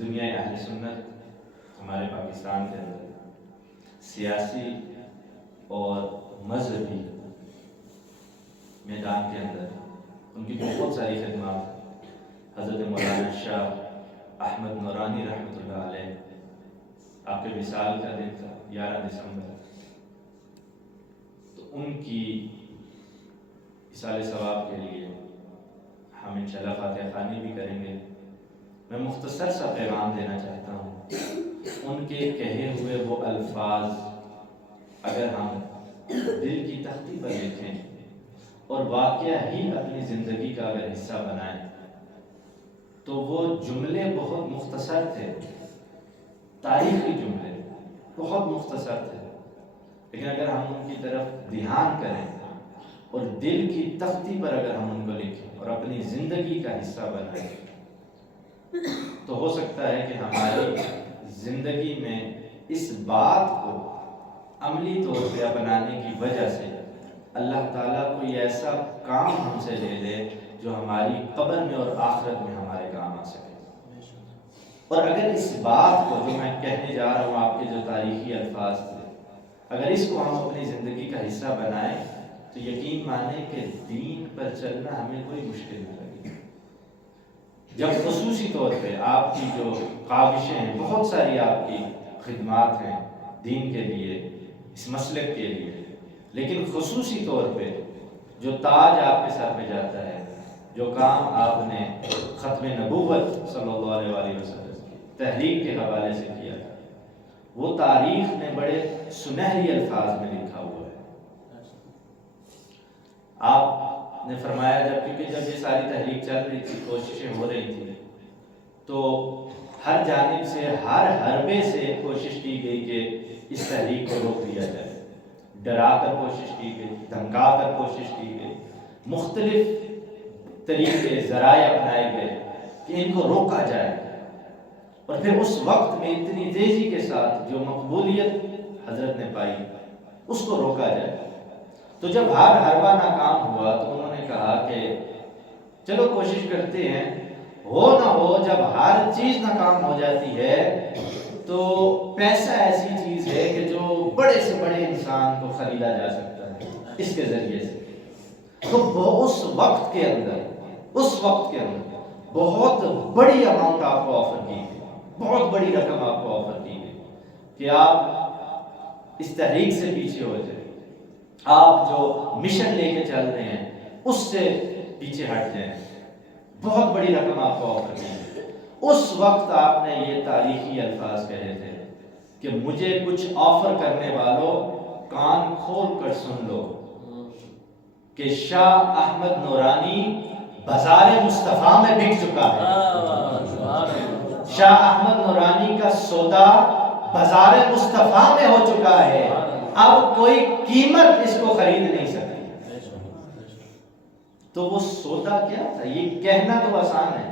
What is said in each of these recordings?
دنیا اہل سنت ہمارے پاکستان کے اندر سیاسی اور مذہبی میدان کے اندر ان کی بہت ساری خدمات ہیں۔ حضرت مولانا شاہ احمد نورانی رحمۃ اللہ علیہ، آپ کے وصال کا دن تھا 11 دسمبر، تو ان کی ایصال ثواب کے لیے ہم انشاءاللہ فاتحہ خوانی بھی کریں گے۔ میں مختصر سا پیغام دینا چاہتا ہوں۔ ان کے کہے ہوئے وہ الفاظ اگر ہم دل کی تختی پر لکھیں اور واقعہ ہی اپنی زندگی کا اگر حصہ بنائیں تو وہ جملے بہت مختصر تھے، تاریخی جملے بہت مختصر تھے، لیکن اگر ہم ان کی طرف دھیان کریں اور دل کی تختی پر اگر ہم ان کو لکھیں اور اپنی زندگی کا حصہ بنائیں تو ہو سکتا ہے کہ ہماری زندگی میں اس بات کو عملی طور پہ اپنانے کی وجہ سے اللہ تعالیٰ کوئی ایسا کام ہم سے لے لے جو ہماری قبر میں اور آخرت میں ہمارے کام آ سکے۔ اور اگر اس بات کو جو میں کہنے جا رہا ہوں، آپ کے جو تاریخی الفاظ تھے، اگر اس کو ہم اپنی زندگی کا حصہ بنائیں تو یقین مانیں کہ دین پر چلنا ہمیں کوئی مشکل نہیں لگے۔ جب خصوصی طور پہ آپ کی جو کاوشیں ہیں، بہت ساری آپ کی خدمات ہیں دین کے لیے، اس مسلک کے لیے، لیکن خصوصی طور پہ جو تاج آپ کے سر پہ جاتا ہے، جو کام آپ نے ختم نبوت صلی اللہ علیہ وآلہ وسلم کی تحریک کے حوالے سے کیا تھا، وہ تاریخ میں بڑے سنہری الفاظ میں لکھا ہوا ہے۔ آپ نے فرمایا کیونکہ جب یہ ساری تحریک چل رہی تھی، کوششیں ہو رہی تھی، تو ہر جانب سے ہر حربے سے کوشش کی گئی کہ اس تحریک کو روک دیا جائے، ڈرا کر کوشش کی گئی، دھمکا کر کوشش کی گئی، مختلف طریقے ذرائع اپنائے گئے کہ ان کو روکا جائے، اور پھر اس وقت میں اتنی تیزی کے ساتھ جو مقبولیت حضرت نے پائی اس کو روکا جائے۔ تو جب ہر حربہ ناکام ہوا تو انہوں نے کہا کہ چلو کوشش کرتے ہیں، ہو نہ ہو جب ہر چیز ناکام ہو جاتی ہے تو پیسہ ایسی چیز ہے کہ جو بڑے سے بڑے انسان کو خریدا جا سکتا ہے اس کے ذریعے سے۔ تو اس وقت کے اندر بہت بڑی اماؤنٹ آپ کو آفر کی گئی، بہت بڑی رقم آپ کو آفر کی گئی کہ آپ اس تحریک سے پیچھے ہو جائیں، آپ جو مشن لے کے چل رہے ہیں اس سے پیچھے ہٹ جائیں، بہت بڑی رقم آپ کو آفر کی۔ اس وقت آپ نے یہ تاریخی الفاظ کہے تھے کہ مجھے کچھ آفر کرنے والوں کان کھول کر سن لو کہ شاہ احمد نورانی بازار مصطفیٰ میں بک چکا ہے، شاہ احمد نورانی کا سودا بازار مصطفیٰ میں ہو چکا ہے، اب کوئی قیمت اس کو خرید نہیں سکتی۔ تو وہ سودا کیا تھا؟ یہ کہنا تو آسان ہے،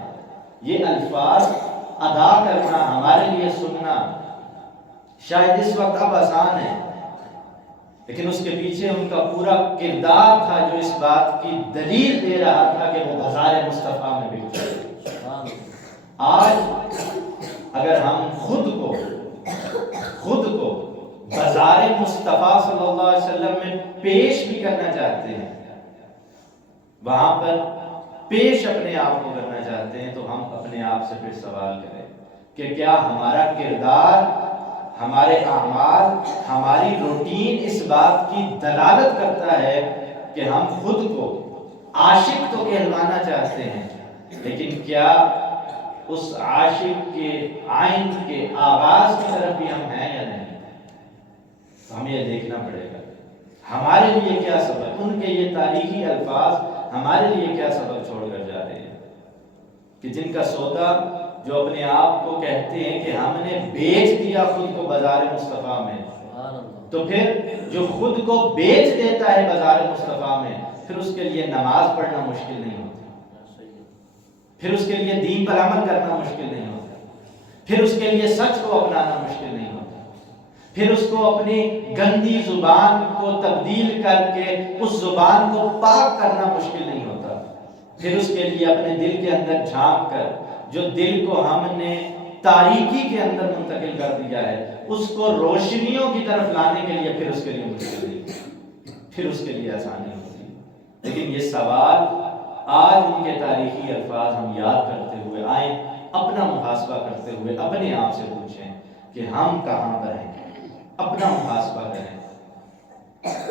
یہ الفاظ ادا کرنا ہمارے لیے سننا شاید اس وقت اب آسان ہے، لیکن اس کے پیچھے ان کا پورا کردار تھا جو اس بات کی دلیل دے رہا تھا کہ وہ بازار مصطفیٰ میں بک چکا ہے۔ آج اگر ہم خود کو بازار مصطفیٰ صلی اللہ علیہ وسلم میں پیش بھی کرنا چاہتے ہیں، وہاں پر پیش اپنے آپ کو کرنا چاہتے ہیں، تو ہم اپنے آپ سے پھر سوال کریں کہ کیا ہمارا کردار، ہمارے اعمال، ہماری روٹین اس بات کی دلالت کرتا ہے کہ ہم خود کو عاشق تو کہلوانا چاہتے ہیں، لیکن کیا اس عاشق کے عین کے آغاز کی طرف بھی ہم ہیں یا نہیں؟ تو ہمیں یہ دیکھنا پڑے گا ہمارے لیے کیا سبق، ان کے یہ تاریخی الفاظ ہمارے لیے کیا سبق چھوڑ کر جا رہے ہیں کہ جن کا سودا، جو اپنے آپ کو کہتے ہیں کہ ہم نے بیچ دیا خود کو بازار مصطفیٰ میں، تو پھر جو خود کو بیچ دیتا ہے بازار مصطفیٰ میں، پھر اس کے لیے نماز پڑھنا مشکل نہیں ہوتا، پھر اس کے لیے دین پر عمل کرنا مشکل نہیں ہوتا، پھر اس کے لیے سچ کو اپنانا مشکل نہیں ہوتا، پھر اس کو اپنی گندی زبان کو تبدیل کر کے اس زبان کو پاک کرنا مشکل نہیں ہوتا، پھر اس کے لیے اپنے دل کے اندر جھانک کر جو دل کو ہم نے تاریکی کے اندر منتقل کر دیا ہے، اس کو روشنیوں کی طرف لانے کے لیے پھر اس کے لیے مشکل نہیں، پھر اس کے لیے آسانی ہوتی ہے۔ لیکن یہ سوال آج ان کے تاریخی الفاظ ہم یاد کرتے ہوئے آئیں، اپنا محاسبہ کرتے ہوئے اپنے آپ سے پوچھیں کہ ہم کہاں پر ہیں، اپنا محاسبہ کریں۔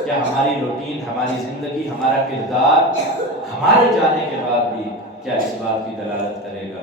کیا ہماری روٹین، ہماری زندگی، ہمارا کردار ہمارے جانے کے بعد بھی کیا اس بات کی دلالت کرے گا